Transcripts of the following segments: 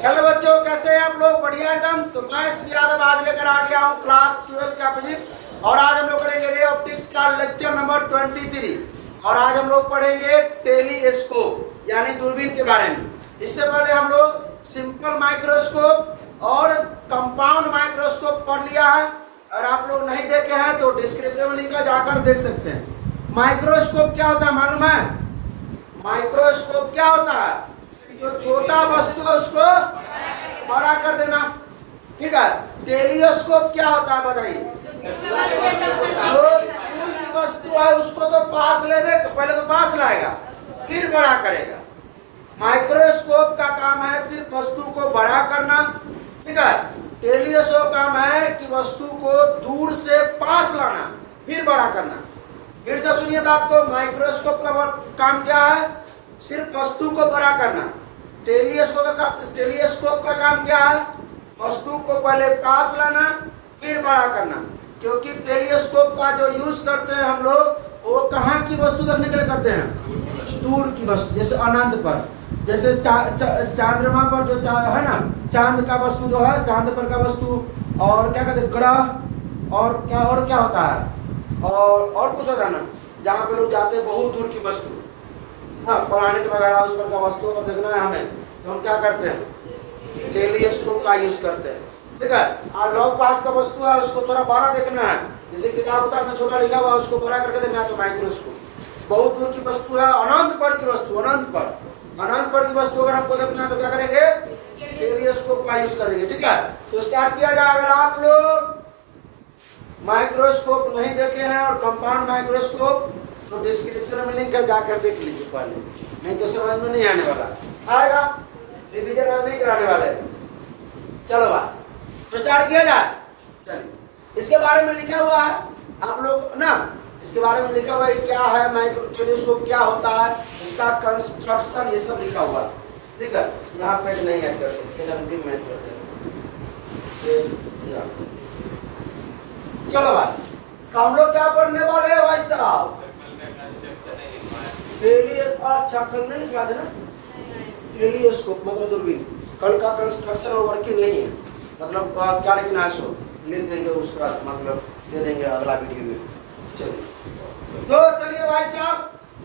Hello बच्चों, कैसे हैं आप लोग? बढ़िया एकदम। तो मैं श्री यादव आज लेकर आ गया हूँ क्लास 12 का फिजिक्स। और आज हम लोग करेंगे रे ऑप्टिक्स का लेक्चर नंबर 23। और आज हम लोग पढ़ेंगे टेलीस्कोप यानी दूरबीन के बारे में। इससे पहले हम लोग सिंपल माइक्रोस्कोप और कंपाउंड माइक्रोस्कोप पढ़ लिया है। और आप लोग नहीं देखे हैं तो डिस्क्रिप्शन में लिखा, जाकर देख सकते हैं। माइक्रोस्कोप क्या होता है मालूम है? माइक्रोस्कोप क्या होता है? जो छोटा वस्तु है उसको बड़ा कर देना, ठीक है। टेलीस्कोप क्या होता है बताइए? जो दूर की वस्तु है उसको तो पास ले दे, पहले तो पास लाएगा फिर बड़ा करेगा। माइक्रोस्कोप का काम है सिर्फ वस्तु को बड़ा करना, ठीक है। टेलीस्कोप काम है कि वस्तु को दूर से पास लाना फिर बड़ा करना। फिर से सुनिए बात को, माइक्रोस्कोप का काम क्या है? सिर्फ वस्तु को बड़ा करना। टेलीस्कोप का काम क्या है? वस्तु को पहले पास लाना फिर बड़ा करना। क्योंकि टेलीस्कोप का जो यूज करते हैं हम लोग, वो कहाँ की वस्तु देखने के लिए करते हैं? दूर की वस्तु, जैसे अनंत पर, जैसे चंद्रमा पर जो है ना, चांद का वस्तु जो है, चांद पर का वस्तु, और क्या कहते हैं ग्रह, और क्या होता है, और कुछ होता है ना, जहाँ पे लोग जाते हैं बहुत दूर की वस्तु, हाँ प्लानेट वगैरह, उस पर का वस्तु अगर देखना है हमें तो हम क्या करते हैं? टेलीस्कोप का यूज करते हैं, ठीक है। और लॉग पास का वस्तु है उसको थोड़ा बड़ा देखना है, जैसे किताब उतार में छोटा लिखा हुआ उसको बड़ा करके देखना है तो माइक्रोस्कोप। बहुत दूर की वस्तु है, अनंत पर की वस्तु, अनंत पर की वस्तु अगर हमको देखना है तो क्या करेंगे? टेलीस्कोप का यूज करेंगे, ठीक है। तो स्टार्ट किया जाए। अगर आप लोग माइक्रोस्कोप नहीं देखे हैं और कंपाउंड माइक्रोस्कोप, तो डिस्क्रिप्शन में लिंक है, जाकर देख लीजिए पहले, नहीं तो समझ में नहीं आने वाला। आएगा, रिवीजन आज नहीं कराने वाले। चलो बात तो स्टार्ट किया जाए। चलिए, इसके बारे में लिखा हुआ है आप लोग ना, इसके बारे में लिखा हुआ है क्या है माइक्रो टेलीस्कोप, क्या होता है, इसका कंस्ट्रक्शन, ये सब लिखा हुआ है, ठीक है। यहाँ पे नहीं ऐड करते, अंतिम में ऐड करते हैं। चलो बात, तो हम लोग क्या पढ़ने वाले हैं भाई साहब? अच्छा कल नहीं लिखा था ना, टेलीस्कोप मतलब दूरबीन। कल का कंस्ट्रक्शन और वर्किंग नहीं है, मतलब क्या लिखना है सो लिख देंगे, उसका मतलब दे देंगे अगला वीडियो में। चलिए तो चलिए भाई साहब,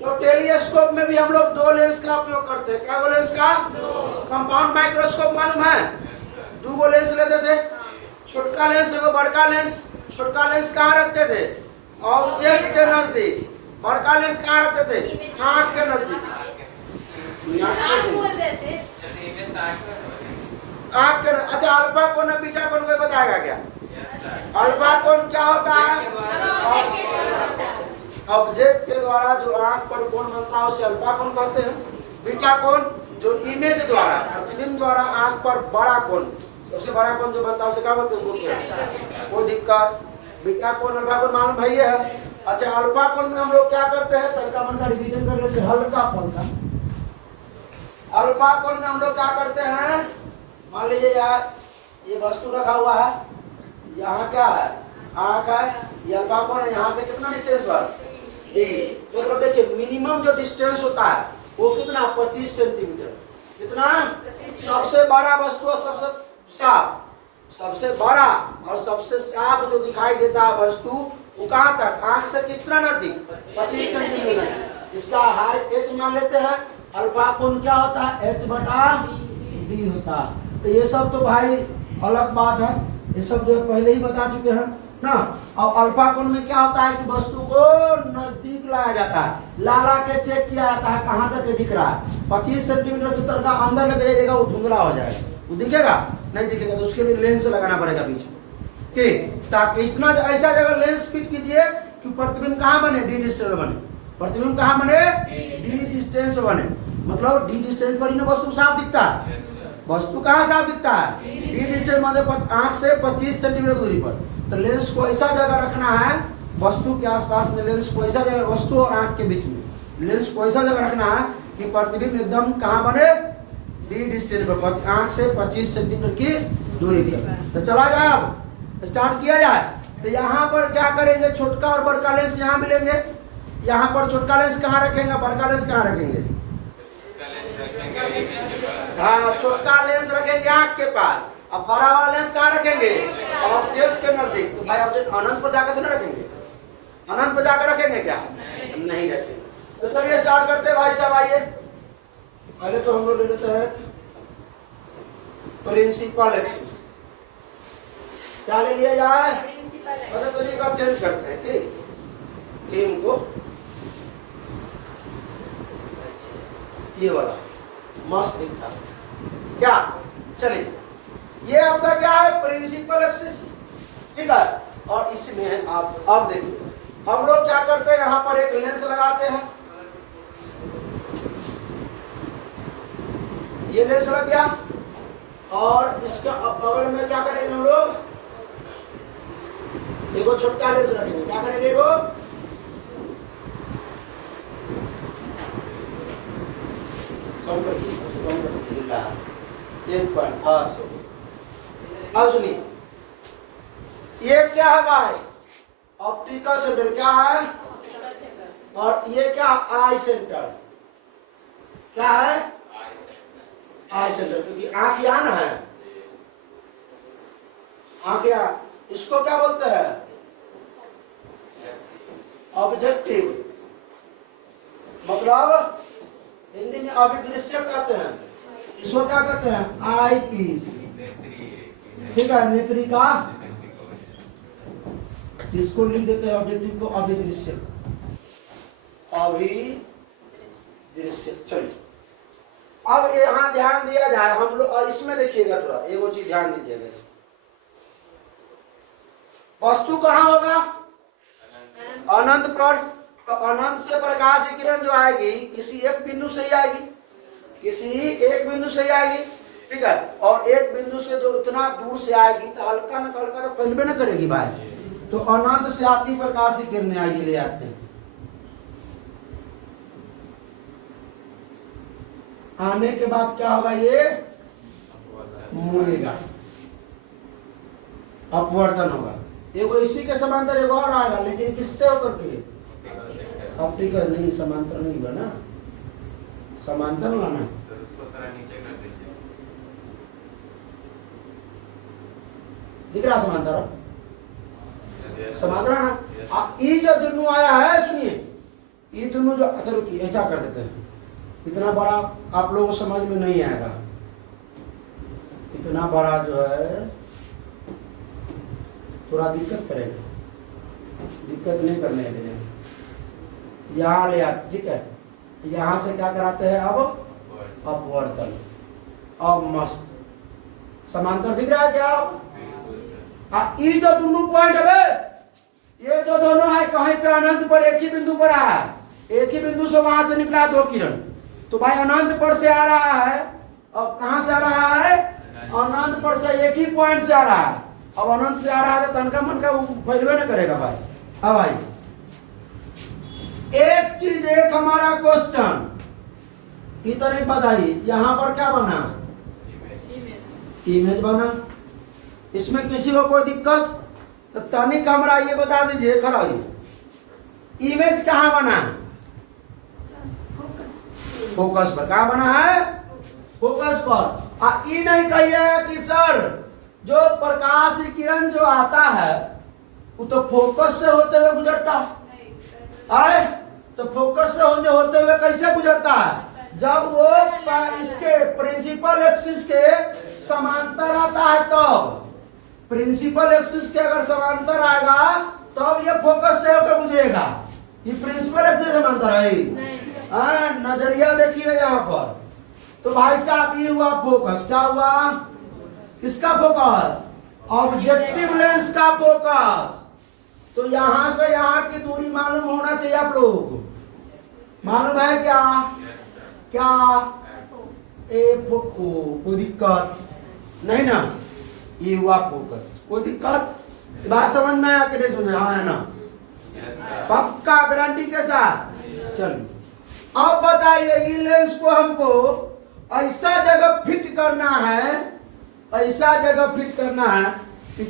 तो टेलीस्कोप में भी हम लोग दो लेंस का उपयोग करते हैं। क्या लेंस का? कंपाउंड माइक्रोस्कोप मालूम है? दो लेंस लेते थे, छोटका लेंस और बड़का लेंस। छोटका लेंस कहाँ रखते थे? ऑब्जेक्ट के नजदीक। बड़का लेंस कहाँ रखते थे? आँख के नजदीक। आँख के, अच्छा अल्फा कोण और बीटा कोण कोई बताएगा क्या? अल्फा कोण क्या होता है? ऑब्जेक्ट के द्वारा जो आँख पर कोण बनता है उसे अल्फा कोण कहते हैं। बीटा कोण जो इमेज द्वारा, प्रतिबिंब द्वारा आँख पर बड़ा कोण, सबसे बड़ा कोण जो बनता है उसे क्या बोलते हैं? कोई दिक्कत? बीटा कोण अल्फा कोण मालूम है ये है। अच्छा अल्फा कोण में हम लोग क्या करते हैं? तरीका मन का रिवीजन कर लेते हैं, हल्का फुल्का। अल्फा कोण में हम लोग क्या करते हैं? मान लीजिए यार ये वस्तु रखा हुआ है, यहाँ क्या है? आँख है, ये अल्फा कोण है, यहाँ से कितना डिस्टेंस पर? तो मतलब देखिए मिनिमम जो डिस्टेंस होता है वो कितना? 25 सेंटीमीटर। कितना? सबसे बड़ा वस्तु और सबसे साफ, सबसे बड़ा और सबसे साफ जो दिखाई देता है वस्तु, वो कहाँ तक? आँख से कितना नजदीक? 25 सेंटीमीटर। इसका हाइट h मान लेते हैं। अल्फा कोण क्या होता है? h/d होता है। तो ये सब तो भाई अलग बात है, ये सब जो पहले ही बता चुके हैं ना। और अल्फा कोण में क्या होता है कि वस्तु को नजदीक लाया जाता है, ला के चेक किया जाता है कहाँ तक दिख रहा है। 25 सेंटीमीटर से तक अंदर लग जाएगा, वो धुंधला हो जाएगा, वो दिखेगा नहीं दिखेगा, तो उसके लिए लेंस लगाना पड़ेगा बीच में, ताकि इतना ऐसा जगह लेंस फिट कीजिए कि प्रतिबिंब कहाँ बने? डी डिस्टेंस में बने। प्रतिबिंब कहाँ बने? डी डिस्टेंस में बने। मतलब डी डिस्टेंस पर ही ना वस्तु साफ दिखता है। वस्तु कहाँ साफ दिखता है? डी डिस्टेंस मतलब आँख से 25 सेंटीमीटर दूरी पर। तो लेंस को ऐसा जगह रखना है वस्तु के आसपास में, लेंस को ऐसा जगह, वस्तु और आँख के बीच में लेंस को ऐसा जगह रखना है कि प्रतिबिंब एकदम कहाँ बने? डी डिस्टेंस पर, आँख से 25 सेंटीमीटर की दूरी पर। तो चला जाए, अब स्टार्ट किया जाए। तो यहाँ पर क्या करेंगे? छोटका और बड़का लेंस यहाँ मिलेंगे। यहाँ पर छोटका लेंस कहाँ रखेंगे? बड़का लेंस कहाँ रखेंगे? हाँ, छोटका लेंस रखेंगे आंख के पास, अब बड़ा वाला लेंस कहाँ रखेंगे? ऑब्जेक्ट के नजदीक। तो भाई ऑब्जेक्ट अनंत पर जाकर तो नहीं रखेंगे? अनंत पर जाकर रखेंगे क्या? नहीं रखेंगे। तो चलिए स्टार्ट करते हैं भाई साहब। आइए पहले तो हम लोग ले लेते हैं प्रिंसिपल एक्सिस। क्या ले लिया जाए? अच्छा तो एक बार चेंज करते हैं कि थीम को, ये वाला मस्त दिखता है क्या? चलिए ये आपका क्या है? प्रिंसिपल एक्सिस, ठीक है। और इसमें आप अब देखिए हम लोग क्या करते हैं, यहां पर एक लेंस लगाते हैं। ये लेंस लग गया और इसका बगल में क्या करेंगे हम लोग? देखो छोटा लेंस रखेंगे। क्या करेंगे? वो अब सुनिए, ये क्या है भाई? Optical centre. क्या है? और ये क्या? आई सेंटर। क्या है? आई सेंटर, क्योंकि आंख यहाँ ना है, आंख यहाँ। इसको क्या बोलते हैं? ऑब्जेक्टिव, मतलब हिंदी में अभिदृश्य कहते हैं। इसको क्या कहते हैं? आई पीस, ठीक है। नेत्रिका, इसको लिख देते हैं ऑब्जेक्टिव को अभिदृश्य, अभिदृश्य। चलिए अब यहाँ ध्यान दिया जाए हम लोग, इसमें देखिएगा थोड़ा, एक वो चीज ध्यान दीजिएगा। वस्तु कहाँ होगा? अनंत पर। तो अनंत से प्रकाश की किरण जो आएगी किसी एक बिंदु से ही आएगी, किसी एक बिंदु से ही आएगी, ठीक है। और एक बिंदु से जो इतना दूर से आएगी तो हल्का न हल्का तो फैलबे न करेगी भाई। तो अनंत से आती प्रकाश की किरणें आएगी, ले आते हैं। आने के बाद क्या होगा? ये मुड़ेगा, अपवर्तन होगा। एगो इसी के समांतर एक और आएगा, लेकिन किससे होकर के? ऑप्टिकल नहीं, समांतर नहीं हुआ ना, समांतर लाना। दिख रहा समांतर? समांतर है ना। ये जो दोनों आया है, सुनिए, ये दोनों जो, अच्छा रुकिए ऐसा कर देते हैं, इतना बड़ा आप लोगों को समझ में नहीं आएगा। इतना बड़ा जो है थोड़ा दिक्कत करेगा, दिक्कत नहीं करने देंगे। यहाँ ले आते, ठीक है। यहाँ से क्या कराते हैं? अब अपवर्तन। अब मस्त समांतर दिख रहा है क्या? अब ये जो दोनों पॉइंट है, ये जो दोनों है कहीं पे अनंत पर एक ही बिंदु पर है, एक ही बिंदु से वहां से निकला दो किरण। तो भाई अनंत पर से आ रहा है, अब कहां से आ रहा है? अनंत पर से एक ही पॉइंट से आ रहा है। अब अनंत से आ रहा है तो तनका मन का फैलवे न करेगा भाई। अब भाई एक चीज, एक हमारा क्वेश्चन इतना ही बताइए, यहां पर क्या बना? इमेज बना। इसमें किसी को कोई दिक्कत? तो तनिक हमरा ये बता दीजिए, खड़ा इमेज कहाँ बना है? फोकस पर। कहाँ बना है? फोकस पर। ये नहीं कहिए कि सर जो प्रकाश की किरण जो आता है वो तो फोकस से होते हुए गुजरता है। तो फोकस से होते हुए कैसे गुजरता है? जब वो इसके प्रिंसिपल एक्सिस के समांतर आता है, तब प्रिंसिपल एक्सिस के अगर समांतर आएगा तब ये फोकस से होकर गुजरेगा। ये प्रिंसिपल एक्सिस समांतर है। नजरिया देखिए यहाँ पर। तो भाई साहब ये हुआ फोकस। क्या हुआ? किसका फोकस? ऑब्जेक्टिव लेंस का फोकस। तो यहां से यहां की दूरी मालूम होना चाहिए आप लोगों को। मालूम है क्या? क्या कोई दिक्कत नहीं ना? ये हुआ फोकस। कोई दिक्कत? बात समझ में आया कि नहीं समझ में? हाँ है ना? पक्का गारंटी के साथ। चलिए अब बताइए, ये लेंस को हमको ऐसा जगह फिट करना है, ऐसा जगह फिट करना है।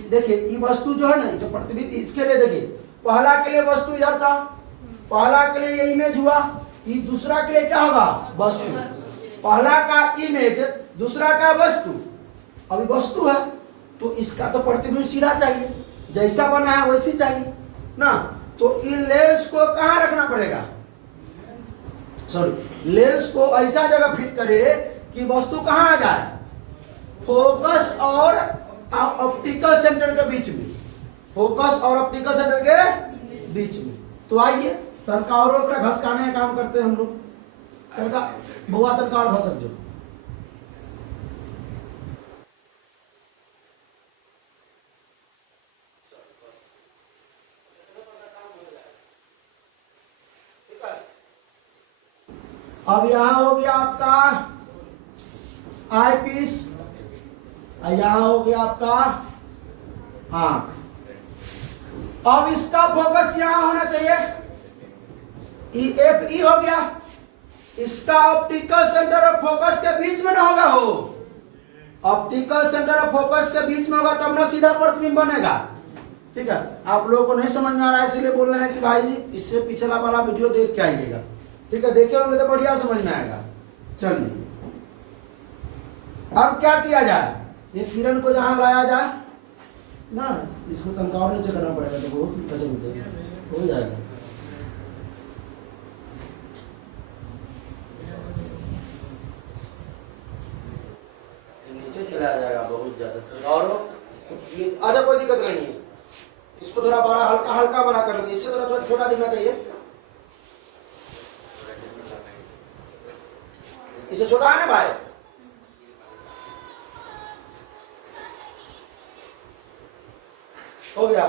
देखिए ये वस्तु जो है ना, जो प्रतिबिंब, इसके लिए देखिए पहला के लिए वस्तु इधर था, पहला के लिए ये इमेज हुआ, ये दूसरा के लिए क्या होगा? वस्तु। पहला का इमेज दूसरा क्या वस्तु, अभी वस्तु है तो इसका तो प्रतिबिंब सीधा चाहिए, जैसा बना है वैसी चाहिए ना। तो इन लेंस को कहाँ रखना पड़ेगा, सॉरी लेंस को ऐसा जगह फिट करे कि वस्तु कहाँ आ जाए, फोकस और ऑप्टिकल सेंटर के बीच में, फोकस और ऑप्टिकल सेंटर के बीच में। तो आइए तनका और घसकाने का काम करते हैं हम लोग। तनका बुआ तनका और घसक जो अब यहां हो गया आपका आई पीस, यहां हो गया आपका आंख। अब इसका फोकस यहां होना चाहिए, एफ ई हो गया, इसका ऑप्टिकल सेंटर ऑफ फोकस के बीच में ना होगा, हो ऑप्टिकल सेंटर ऑफ फोकस के बीच में होगा तब ना सीधा प्रतिबिंब बनेगा। ठीक है, आप लोगों को नहीं समझ में आ रहा है इसलिए बोल रहे हैं कि भाई इससे पिछला वाला वीडियो देख के आइएगा। ठीक है, देखे होंगे तो बढ़िया समझ में आएगा। चलिए अब क्या किया जाए, ये किरण को जहां लाया जाए ना, इसको तनका नीचे करना पड़ेगा तो बहुत गजब हो जाएगा। नीचे चला जाएगा बहुत ज्यादा, और अच्छा कोई दिक्कत नहीं है, इसको थोड़ा बड़ा हल्का हल्का बड़ा कर लीजिए, इससे थोड़ा छोटा दिखना चाहिए, इसे छोटा है ना भाई। हो गया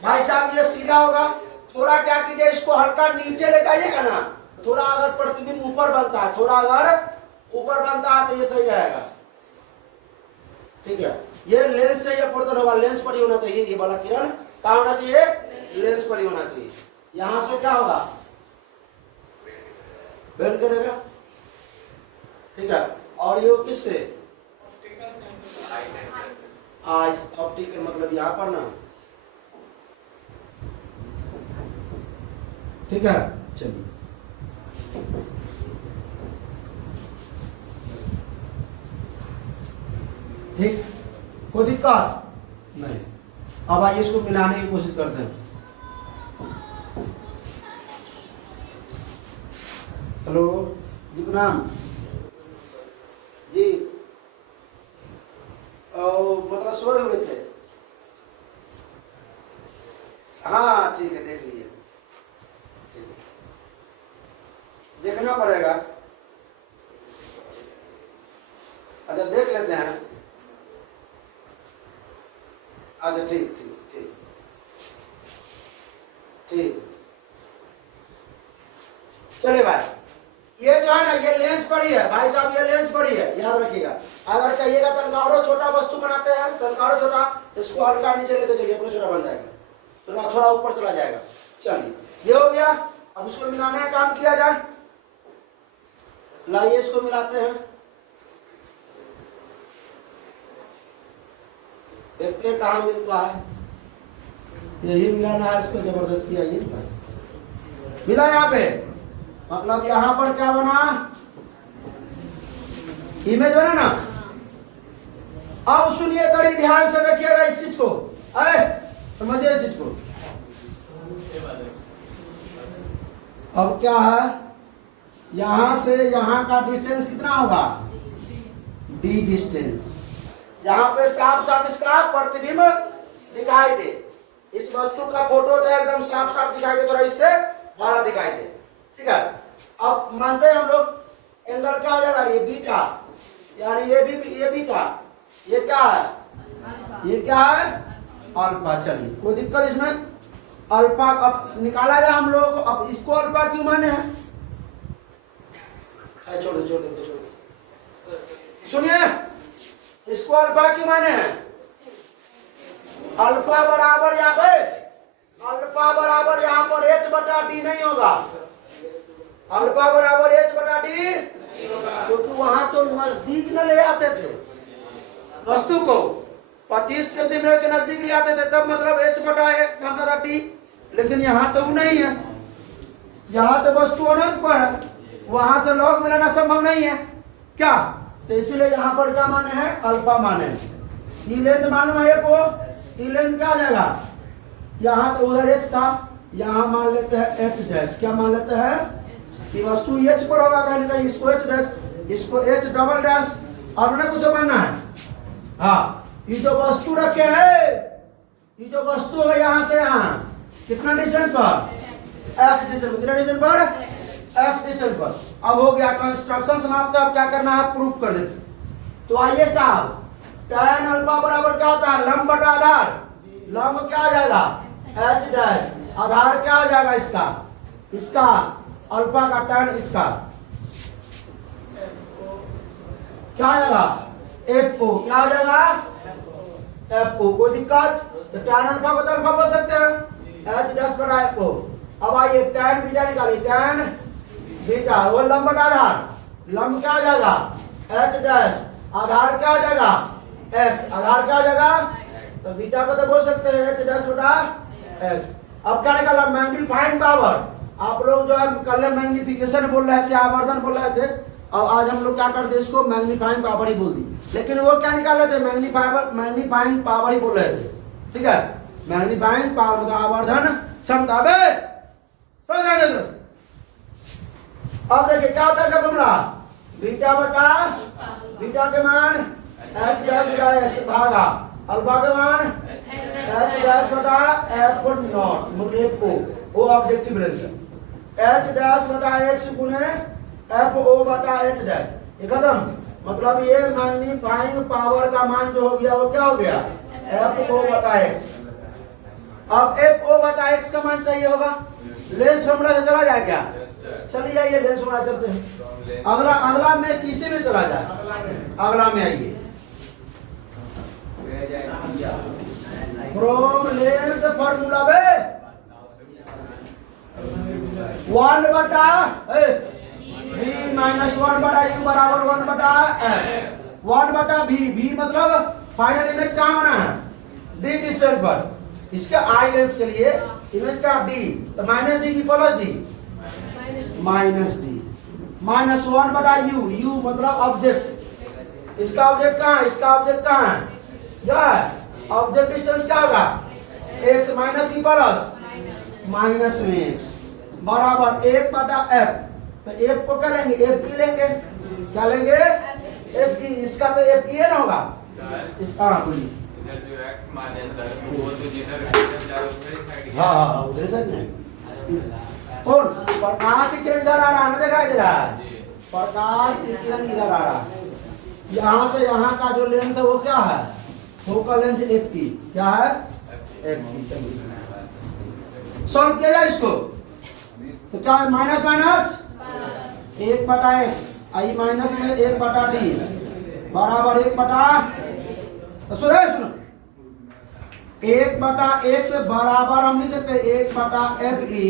भाई साहब, ये सीधा होगा। थोड़ा क्या कीजिए, इसको हल्का नीचे ले जाइएगा ना, थोड़ा अगर प्रतिबिंब ऊपर बनता है, थोड़ा अगर ऊपर बनता है तो ये सही रहेगा। ठीक है, ये लेंस से ये पोर्शन होगा, लेंस पर ही होना चाहिए, ये वाला किरण कहाँ होना चाहिए, लेंस पर ही होना चाहिए। यहां से क्या होगा, बेंड करेगा। ठीक है, और ये किससे, ऑप्टिकल मतलब यहां पर ना। ठीक है, चलिए ठीक, कोई दिक्कत नहीं। अब आइए इसको मिलाने की कोशिश करते हैं। हेलो जी, प्रणाम जी। मतलब सोए हुए थे, हाँ ठीक है, देख लीजिए, देखना पड़ेगा। अच्छा देख लेते हैं, अच्छा ठीक ठीक ठीक ठीक, चलिए भाई, ये जो है ना ये लेंस पड़ी है भाई साहब, ये लेंस पड़ी है, याद रखिएगा। अगर कहिएगा तनकारो छोटा वस्तु बनाते हैं, तनकारो छोटा, इसको हल्का नीचे लेते चलिए, अपना छोटा बन जाएगा, तो थोड़ा ऊपर चला जाएगा। चलिए ये हो गया, अब इसको मिलाने का काम किया जाए। लाइए इसको मिलाते हैं, देखते हैं कहाँ मिलता है। यही मिलाना है इसको जबरदस्ती। आइए मिला यहाँ पे, मतलब यहां पर क्या बना, इमेज बना ना। अब सुनिए, कड़ी ध्यान से देखिएगा इस चीज को, अरे समझिए इस चीज को। अब क्या है, यहां से यहां का डिस्टेंस कितना होगा, डी डिस्टेंस, जहां पे साफ साफ इसका प्रतिबिंब दिखाई दे। इस वस्तु का फोटो जो एकदम साफ साफ दिखाई दे, थोड़ा इससे बड़ा दिखाई दे। ठीक है, अब मानते हैं हम लोग एंगल क्या हो जाएगा, ये बीटा, यानी ये बीटा, ये क्या है, ये क्या है, अल्फा। चलिए कोई दिक्कत इसमें, अल्फा अब निकाला जाए हम लोग। अब इसको अल्फा क्यों माने हैं, छोड़ दो, सुनिए, इसको अल्फा क्यों माने हैं, अल्फा बराबर यहाँ पे, अल्फा बराबर यहाँ पर h बटा डी नहीं होगा, अल्फा बराबर h बटा डी, क्योंकि वहां तो नजदीक न ले आते थे वस्तु को, 25 सेंटीमीटर के नजदीक ले आते थे, तब मतलब h बटा एक बनता था टी। लेकिन यहाँ तो नहीं है, यहाँ तो वस्तु अनंत पर है, वहां से लॉग मिलाना संभव नहीं है क्या, तो इसीलिए यहां पर क्या माने हैं, अल्फा माने। ई लेंथ मालूम है को, ई लेंथ क्या आ जाएगा, यहां तो उधर एच था, यहां मान लेते हैं एच डैश, क्या मान लेते हैं, ये वस्तु एच पर होगा कहीं ना कहीं, इसको एच डैश, इसको एच डबल डैश, और ना कुछ बनना है। हाँ, ये जो वस्तु रखे है, ये जो वस्तु है यहां से यहां कितना डिस्टेंस पर, एक्स डिस्टेंस पर, कितना डिस्टेंस पर, एक्स डिस्टेंस पर। अब हो गया कंस्ट्रक्शन समाप्त। अब क्या करना है, प्रूफ कर देते। तो आइए साहब, tan अल्फा बराबर क्या होता है, लंब बटा आधार, लंब क्या आ जाएगा, एच डैश, आधार क्या हो जाएगा इसका, इसका अल्फा का tan, इसका क्या आएगा, एफ ओ, क्या हो जाएगा, एफ ओ। कोई दिक्कत, तो tan अल्फा को तो अल्फा बोल सकते हैं, एच डैश बटा एफ ओ। अब आइए tan बीटा निकालिए, tan बीटा वो लंब बटा आधार, लंब क्या हो जाएगा, एच डैश, आधार क्या हो जाएगा, एक्स, आधार क्या हो जाएगा, तो बीटा को तो बोल सकते हैं एच डैश बटा एक्स। अब क्या निकाला, मैग्नीफाइंग पावर। आप लोग जो है कल मैग्निफिकेशन बोल रहे थे, आवर्धन बोल रहे थे, अब आज हम लोग क्या करते हैं, इसको मैग्नीफाइंग पावर ही बोल दी। लेकिन वो क्या निकाल रहे थे, मैग्नीफाइंग पावर ही बोल रहे थे, ठीक है। मैग्नीफाइंग पावर मतलब आवर्धन क्षमता। अब देखिए क्या होता है सब फॉर्मूला, बीटा बटा, बीटा के मान एच डैश बटा एक्स भागा अल्फा के मान एच डैश बटा एफ नॉट, मतलब एफ ओ, वो ऑब्जेक्टिव रेंज है, एच डैश बटा एक्स गुने एफ ओ बटा एच डैश। ये खत्म, मतलब ये मैग्नीफाइंग पावर का मान जो हो गया वो क्या हो गया, एफ ओ बटा एक्स। अब एफ ओ बटा एक्स का मान चाहिए होगा, लेंस फॉर्मूला से चला जाए क्या, चलिए जाइए लेंस फॉर्मूला चलते हैं। अगला में किसी में चला जाए, अगला में आइए, फ्रॉम लेंस फॉर्मूला में 1 बटा v माइनस 1 बटा u बराबर 1 बटा f, 1 बटा v, v मतलब फाइनल इमेज कहाँ बना है, d डिस्टेंस पर, इसका आई लेंस के लिए इमेज का d, तो माइनस d की plus d, minus d, minus 1 बटा u, u मतलब ऑब्जेक्ट, इसका ऑब्जेक्ट कहाँ है, इसका ऑब्जेक्ट कहाँ है, क्या है ऑब्जेक्ट डिस्टेंस क्या होगा, x माइनस की प्लस माइनस में x बराबर 1 बटा f। तो f को क्या लेंगे, f ई लेंगे, क्या लेंगे, f ई, इसका तो f ई ना होगा, इसका बोलिए, इधर जो x मान है सर वो तो जिधर रिफ्लेक्शन जा रहा है उधर साइड, हाँ उधर साइड नहीं, कौन प्रकाश की किरण इधर आ रहा है, दिखाई दे रहा है, प्रकाश की किरण इधर आ रहा है, यहाँ से यहाँ का जो लेंथ है वो क्या है, फोकल लेंथ एफ ई, क्या है एफ ई। चलिए सॉल्व किया जाए इसको, तो क्या है, माइनस माइनस 1 बटा एक्स, आई माइनस में 1 बटा डी बराबर 1 बटा, तो सुनो 1 बटा एक्स बराबर हम लिख सकते 1 बटा एफ ई,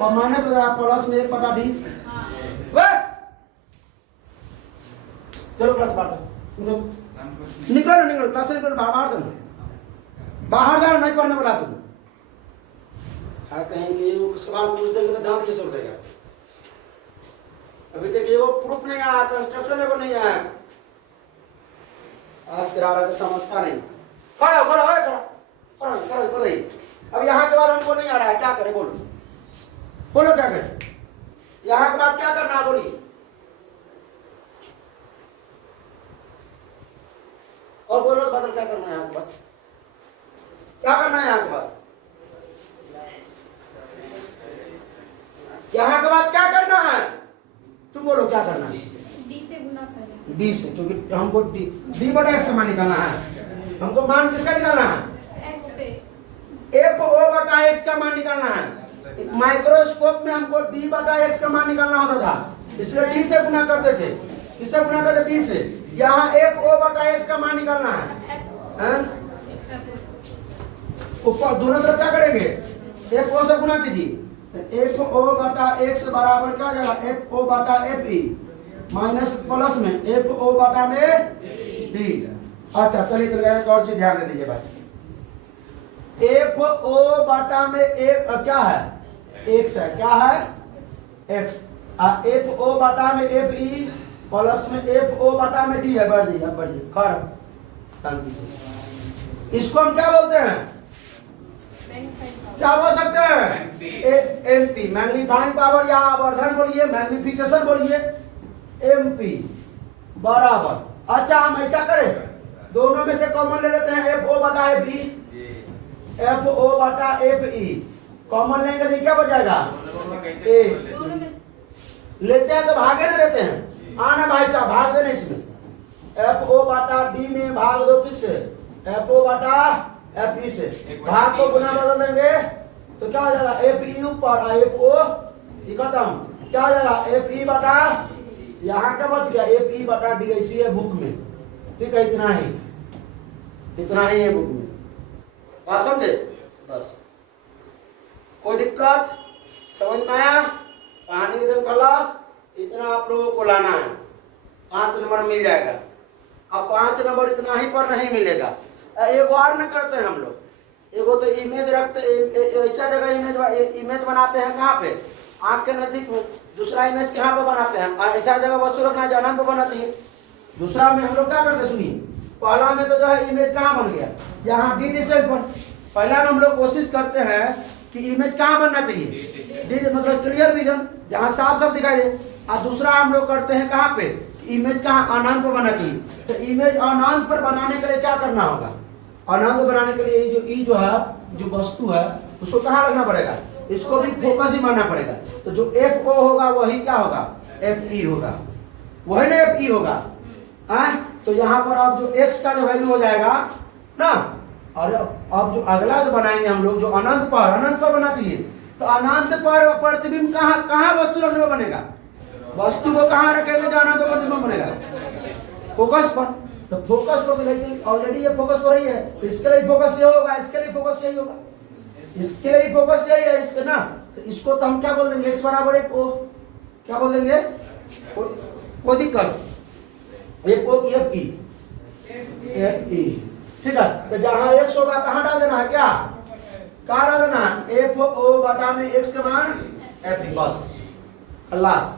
और माइनस बटा प्लस में 1 बटा डी। चलो क्लास बाहर निकलो, निकलो क्लास से निकलो, बाहर जाओ, बाहर जाओ, नहीं पढ़ने वाला तुम। कहीं कि वो सवाल पूछ देंगे तो दांत किस देगा, अभी तक ये वो प्रूफ नहीं आया, कंस्ट्रक्शन है वो नहीं आया, आज करा रहा था समझता नहीं, खड़ा खड़ा खड़ा खड़ा खड़ा बताइए। अब यहाँ के बाद हमको नहीं आ रहा है, क्या करें बोलो, बोलो क्या करें, यहाँ के बाद क्या करना है बोलिए, और बोलो बदल क्या करना है यहाँ के बाद, क्या करना है यहाँ के बाद, यहाँ के बाद क्या करना है, तुम बोलो क्या करना है, डी से गुना करें, डी से, क्योंकि हमको डी बटा एक्स मान निकालना है, हमको मान किसका निकालना है, एक्स से, एफ ओ बटा एक्स का मान निकालना है। माइक्रोस्कोप में हमको डी बटा एक्स का मान निकालना होता था, इसलिए डी से गुना करते थे, किससे गुना करते डी से, यहाँ एफ ओ बटा एक्स का मान निकालना है, ऊपर दोनों तरफ क्या करेंगे, एफ ओ से गुना कीजिए, एफ ओ बटा एक्स बराबर क्या हो जाएगा, एफ ओ बटा एफ ई माइनस प्लस में एफ ओ बटा में डी। अच्छा चलिए तो एक और चीज ध्यान दे दीजिए भाई, एफ ओ बटा में एक क्या है, एक्स है, क्या है एक्स, एफ ओ बटा में एफ ई प्लस में एफ ओ बटा में डी है। बढ़ जाइए, अब बढ़ जाइए, खैर शांति से। इसको हम क्या बोलते हैं, क्या बोल सकते हैं, एमपी, मैग्नीफाइंग पावर या आवर्धन बोलिए, मैग्निफिकेशन बोलिए, एमपी बराबर। अच्छा हम ऐसा करें, दोनों में से कॉमन ले लेते हैं, एफ ओ बटा एफ ई, एफ ओ बटा एफ ई कॉमन लेंगे तो क्या बच जाएगा, ए। लेते हैं तो भागे ना देते हैं, आना भाई साहब भाग देना इसमें, एफ ओ बटा डी में भाग दो किससे, एफ ओ बटा एफ ई से, भाग को गुना बदल देंगे तो क्या हो जाएगा, एफ ई ऊपर एफ ओ खत्म, क्या हो जाएगा एफ ई बटा, यहाँ क्या बच गया एफ ई बटा डी, ऐसी है बुक में, ठीक है, इतना ही है बुक में, बात समझे, बस कोई दिक्कत, समझ में आया, कहानी एकदम खलास, इतना आप लोगों को लाना है, 5 नंबर मिल जाएगा। अब 5 नंबर इतना ही पर नहीं मिलेगा, एक और न करते हैं हम लोग, एगो तो इमेज रखते, ऐसा जगह इमेज बनाते हैं, कहाँ पे, आँख के नजदीक में, दूसरा इमेज कहाँ पे बनाते हैं, ऐसा जगह वस्तु रखना है जहाँ पे बनना चाहिए। दूसरा में हम लोग क्या करते सुनिए, पहला में तो जो है इमेज कहाँ बन गया, यहाँ डी डिस्टेंस पर, पहला में हम लोग कोशिश करते हैं कि इमेज कहाँ बनना चाहिए, डी मतलब क्लियर विजन, जहाँ साफ साफ दिखाई दे, और दूसरा हम लोग करते हैं कहाँ पे, इमेज कहाँ अनंत पर बनना चाहिए। तो इमेज अनंत पर बनाने के लिए क्या करना होगा, अनंत बनाने के लिए ई जो है, जो वस्तु है उसको कहाँ रखना पड़ेगा, इसको भी फोकस ही मानना पड़ेगा। तो जो एफ ओ होगा वही क्या होगा, एफ ई होगा, वही ना एफ ई होगा, तो यहाँ पर अब जो एक्स का जो वैल्यू हो जाएगा ना, और अब जो अगला जो बनाएंगे हम लोग, जो अनंत पर बनना चाहिए, तो अनंत पर प्रतिबिंब कहाँ वस्तु रखने में बनेगा, वस्तु को कहाँ रखेंगे जो अनंत पर प्रतिबिंब बनेगा, फोकस पर। तो फोकस पर लेकिन ऑलरेडी ये फोकस पर ही है, तो इसके लिए फोकस ये होगा, इसके लिए फोकस यही होगा, इसके लिए फोकस यही है इसके ना, तो इसको तो हम क्या बोल देंगे, एक्स बराबर एक ओ, क्या बोल देंगे, कोई दिक्कत, एक ओ की एफ ई, ठीक है। तो जहाँ एक्स होगा कहाँ डाल देना है, क्या डाल देना है, एफ ओ बटा में एक्स के मान एफ ई, बस खलास,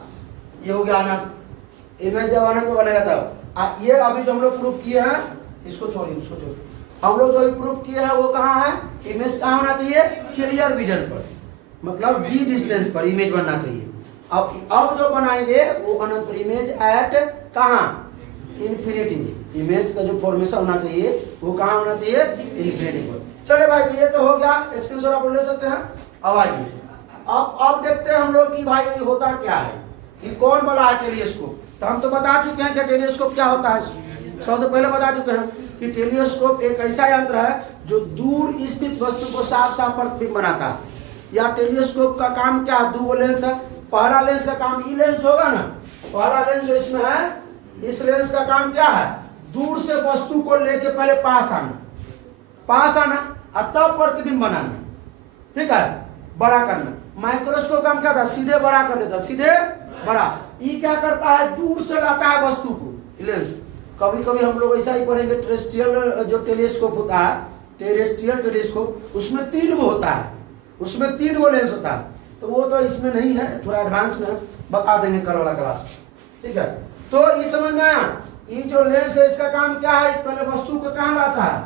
ये हो गया अनंत। इमेज जब अनंत में बनेगा तब ये अभी जो हम लोग प्रूफ किए हैं, इसको छोड़िए, उसको छोड़िए, हम लोग जो प्रूफ किए हैं वो कहाँ है, इमेज कहाँ होना चाहिए, क्लियर विजन पर, मतलब डी डिस्टेंस पर इमेज बनना चाहिए। अब जो बनाएंगे वो अनंत पर, इमेज एट कहाँ, इन्फिनिटी, इमेज का जो फॉर्मेशन होना चाहिए वो कहाँ होना चाहिए, इन्फिनिटी पर। चले भाई ये तो हो गया, स्क्रीनशॉट आप ले सकते हैं। अब आइए अब देखते हैं हम लोग कि भाई ये होता क्या है, कि कौन बना है टेलीस्कोप। तो हम तो बता चुके हैं कि टेलीस्कोप क्या होता है, सबसे पहले बता चुके हैं कि टेलीस्कोप एक ऐसा यंत्र है जो दूर स्थित वस्तु को साफ साफ प्रतिबिंब बनाता है। या टेलीस्कोप का काम क्या है, दो लेंस है, पहला लेंस का काम ई लेंस होगा ना, पहला लेंस जो इसमें है, इस लेंस का काम क्या है, दूर से वस्तु को लेके पहले पास आना और तब प्रतिबिंब बनाना, ठीक है, बड़ा करना। माइक्रोस्कोप का काम क्या था, सीधे बड़ा कर देता, सीधे बड़ा। ये क्या करता है, दूर से लाता है वस्तु को लेंस। कभी कभी हम लोग ऐसा ही पढ़ेंगे, टेरेस्ट्रियल जो टेलीस्कोप होता है, टेरेस्ट्रियल टेलीस्कोप, उसमें 3 गो होता है, उसमें 3 गो लेंस होता है। तो वो तो इसमें नहीं है, थोड़ा एडवांस में बता देंगे कल वाला क्लास में, ठीक है। तो ये समझ में आया, ये जो लेंस है इसका काम क्या है, पहले वस्तु को कहाँ लाता है,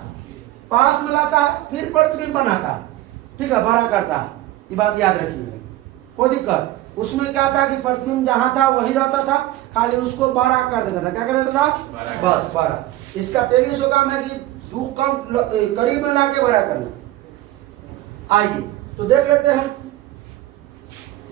पास में लाता है, फिर प्रतिबिंब बनाता है, ठीक है, बड़ा करता है। ये बात याद रखिएगा, कोई दिक्कत। उसमें क्या था कि प्रतिबिंब जहां था वही रहता था, खाली उसको बड़ा कर देता था। क्या कर देता था, बस बड़ा। इसका टेलीस्कोप काम है कि करीब में लाके बड़ा करना। आइए तो देख लेते हैं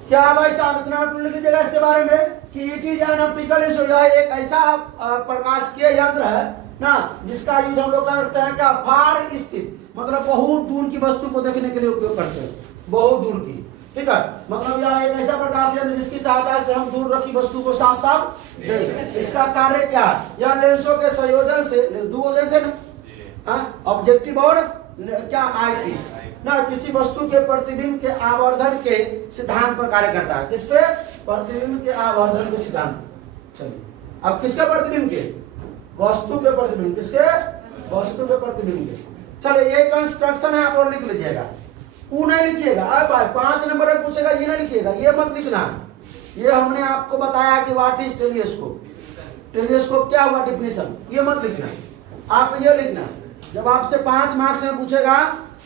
क्या भाई साहब, इतना लिख लीजिएगा इसके बारे में कि it is an optical instrument, यह एक ऐसा प्रकाशिकीय यंत्र है ना, जिसका यूज हम लोग करते हैं क्या, फार स्थित, मतलब बहुत दूर की वस्तु को देखने के लिए उपयोग करते हैं, बहुत दूर की, ठीक है। मतलब यह एक ऐसा प्रकाश यंत्र जिसकी सहायता से हम दूर रखी वस्तु को साफ साफ देख। इसका कार्य क्या है, यह लेंसों के संयोजन से, 2 लेंस है ना, ऑब्जेक्टिव और क्या आईपीस ना, किसी वस्तु के प्रतिबिंब के आवर्धन के सिद्धांत पर कार्य करता है। किस पे, प्रतिबिंब के आवर्धन के सिद्धांत। चलिए अब किसके प्रतिबिंब के, वस्तु के प्रतिबिंब, किसके, वस्तु के प्रतिबिंब के। चलो ये कंस्ट्रक्शन है, आप और लिख लीजिएगा, ऊ नहीं लिखिएगा। अब भाई 5 नंबर में पूछेगा, ये नहीं लिखिएगा, ये मत लिखना, ये हमने आपको बताया कि व्हाट इज टेलीस्कोप। टेलीस्कोप क्या हुआ डिफिनेशन, ये मत लिखना, आप ये लिखना। जब आपसे 5 मार्क्स में पूछेगा,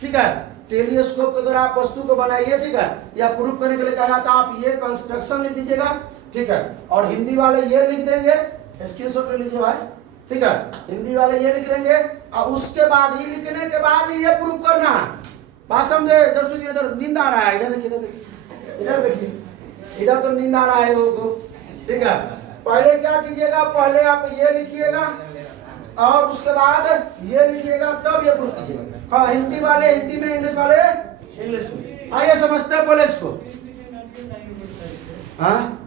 ठीक है, टेलीस्कोप के द्वारा आप वस्तु को बनाइए, ठीक है, या प्रूफ करने के लिए कहा था, आप ये कंस्ट्रक्शन लिख दीजिएगा, ठीक है, और हिंदी वाले ये लिख देंगे, स्क्रीनशॉट ले लीजिए भाई, ठीक है, हिंदी वाले ये लिख देंगे, और उसके बाद ये लिखने के बाद ही ये प्रूफ करना है। बात समझे? इधर सुनिए, इधर नींद आ रहा है, इधर देखिए, इधर देखिए, इधर देखिए, इधर तो नींद आ रहा है लोगों को, ठीक है। पहले क्या कीजिएगा, पहले आप ये लिखिएगा और उसके बाद ये लिखिएगा, तब ये प्रूफ कीजिएगा। हाँ, हिंदी वाले हिंदी में, इंग्लिश वाले इंग्लिश में। आइए समझते हैं पहले इसको। हाँ,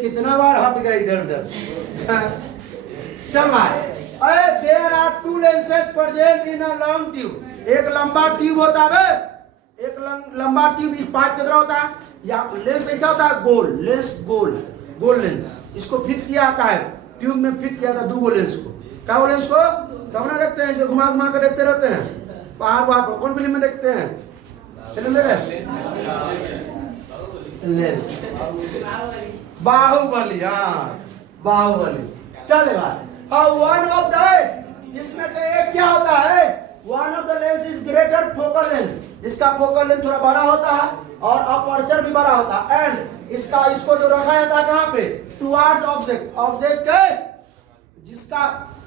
कितना बार हट गए इधर उधर। चल भाई, अरे there are 2 lenses present in a long tube. एक लंबा ट्यूब होता है, एक लंबा ट्यूब इस पाइप की तरह होता है, या लेंस ऐसा होता है गोल, लेंस गोल लेंस। इसको फिट किया जाता है, ट्यूब में फिट किया था 2 लेंस को। क्या बोले इसको? तब ना देखते हैं, इसे घुमा घुमा कर देखते रहते हैं पहाड़ वहां पर। कौन फिल्म में देखते हैं? फिल्म में लेंस बाहुबली, हाँ बाहुबली। चले भाई, हाँ, वन ऑफ द, इसमें से एक क्या होता है, one of the lens is greater focal length, जिसका फोकल लेंथ थोड़ा बड़ा होता है और अपर्चर भी बड़ा होता है। एंड इसको जो रखा जाता है कहाँ पे, टुवर्ड्स ऑब्जेक्ट, ऑब्जेक्ट के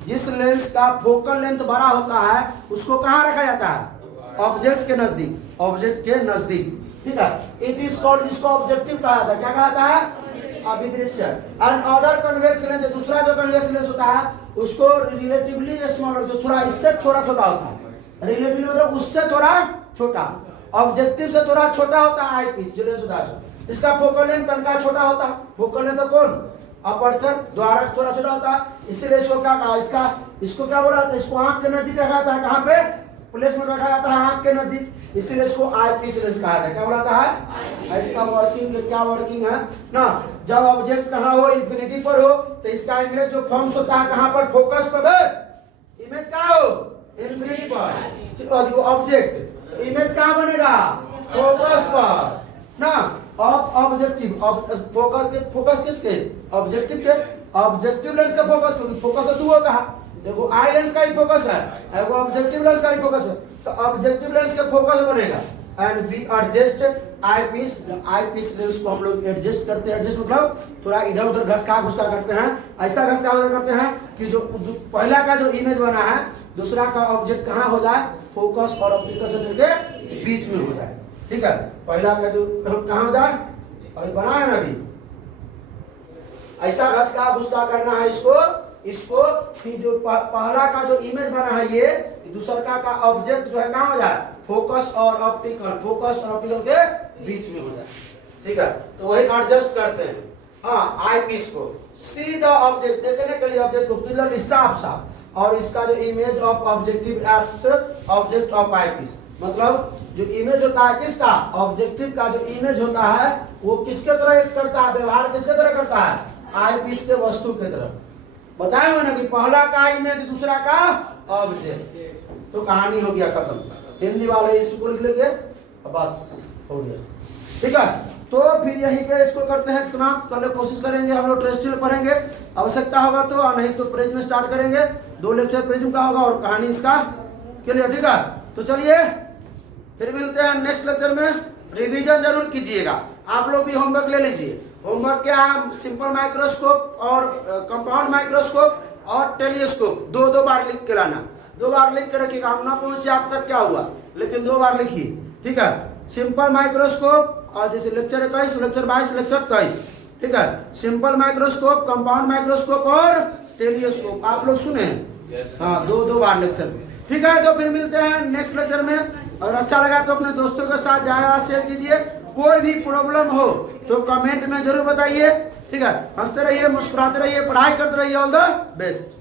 जिस लेंस का फोकल लेंथ बड़ा होता है उसको कहाँ रखा जाता है, ऑब्जेक्ट के नजदीक, ऑब्जेक्ट के नजदीक, ठीक है। इट इज कॉल्ड, जिसको ऑब्जेक्टिव कहा जाता है, क्या कहा जाता है, अभिदृश्य। एंड अदर कन्वेक्स लेंस, दूसरा जो कन्वेक्स लेंस होता है उसको रिलेटिवली स्मॉलर, जो थोड़ा इससे थोड़ा छोटा होता है, रिलेटिवली मतलब उससे थोड़ा छोटा, ऑब्जेक्टिव से थोड़ा छोटा होता है आई पीस, जो लेंस होता है। इसका फोकल लेंथ तनका छोटा होता है, फोकल लेंथ तो कौन, अपर्चर द्वारा थोड़ा छोटा होता है, इसीलिए इसको क्या कहा, इसको क्या बोला जाता है, इसको आंख के नजदीक रखा जाता है, कहाँ पे, प्लेस में रखा जाता है आंख के नजदीक, इसीलिए इसको आई पीस लेंस कहा जाता है। क्या बोला जाता है, इसका वर्किंग, क्या वर्किंग है ना, जब ऑब्जेक्ट कहाँ हो, इंफिनिटी पर हो, तो इसका इमेज जो फॉर्म्स होता है कहाँ पर, फोकस पर, इमेज कहाँ हो, इंफिनिटी पर, ऑब्जेक्ट, इमेज कहाँ बनेगा, फोकस पर ना, ऑब्जेक्टिव, फोकस किसके, ऑब्जेक्टिव के, ऑब्जेक्टिव लेंस का फोकस, क्योंकि फोकस तो 2 होगा, देखो आई लेंस का ही फोकस है, वो ऑब्जेक्टिव लेंस का ही फोकस है, तो ऑब्जेक्टिव लेंस का फोकस बनेगा। And we adjust eyepiece lens को हम लोग एडजस्ट करते हैं, एडजस्ट मतलब थोड़ा इधर उधर घसका घुसका करते हैं, ऐसा घसका घुसका करते हैं कि जो पहला का जो इमेज बना है दूसरा का ऑब्जेक्ट कहाँ हो जाए, फोकस और ऑप्टिकल सेंटर के बीच में हो जाए, ठीक है। पहला का जो कहाँ हो जाए, अभी बना है ना, अभी ऐसा घसका घुसका करना है इसको कि जो पहला का जो इमेज बना है ये दूसरा का ऑब्जेक्ट जो है कहाँ हो जाए, फोकस और ऑप्टिकल के बीच में हो जाए, ठीक है। तो वही एडजस्ट करते हैं। हाँ, आई पीस को सी द ऑब्जेक्ट, देखने के लिए ऑब्जेक्ट को क्लियरली साफ, और इसका जो image of objective acts object of eyepiece, मतलब जो इमेज होता है किसका, ऑब्जेक्टिव का जो इमेज होता है वो किसके तरह एक्ट करता है, व्यवहार किसके तरह करता है, आई पीस के वस्तु के तरह। बताया मैंने कि पहला का इमेज दूसरा का ऑब्जेक्ट, तो कहानी हो गया खत्म। हिंदी वाले इसको लिख लेंगे, बस हो गया, ठीक है। तो फिर यहीं पे इसको करते हैं समाप्त, कल कोशिश करेंगे हम लोग टेक्सटाइल पढ़ेंगे, आवश्यकता होगा तो, और नहीं तो पेज में स्टार्ट करेंगे, 2 लेक्चर पेज का होगा और कहानी इसका क्लियर, ठीक है। तो चलिए फिर मिलते हैं नेक्स्ट लेक्चर में। रिवीजन जरूर कीजिएगा, आप लोग भी होमवर्क ले लीजिए। होमवर्क क्या है, सिंपल माइक्रोस्कोप और कंपाउंड माइक्रोस्कोप और टेलीस्कोप 2 बार लिख के लाना, 2 बार लिख के रखिएगा। हम ना पहुंचे आप तक क्या हुआ, लेकिन 2 बार लिखिए, ठीक है। सिंपल माइक्रोस्कोप और जैसे लेक्चर 21, लेक्चर 22, लेक्चर 23, ठीक है। सिंपल माइक्रोस्कोप, कंपाउंड माइक्रोस्कोप और टेलीस्कोप आप लोग सुने, हाँ 2 बार लेक्चर, ठीक है। तो फिर मिलते हैं नेक्स्ट लेक्चर में, और अच्छा लगा तो अपने दोस्तों के साथ ज्यादा शेयर कीजिए। कोई भी प्रॉब्लम हो तो कमेंट में जरूर बताइए, ठीक है। हंसते रहिए, मुस्कुराते रहिए, पढ़ाई करते रहिए। All the best.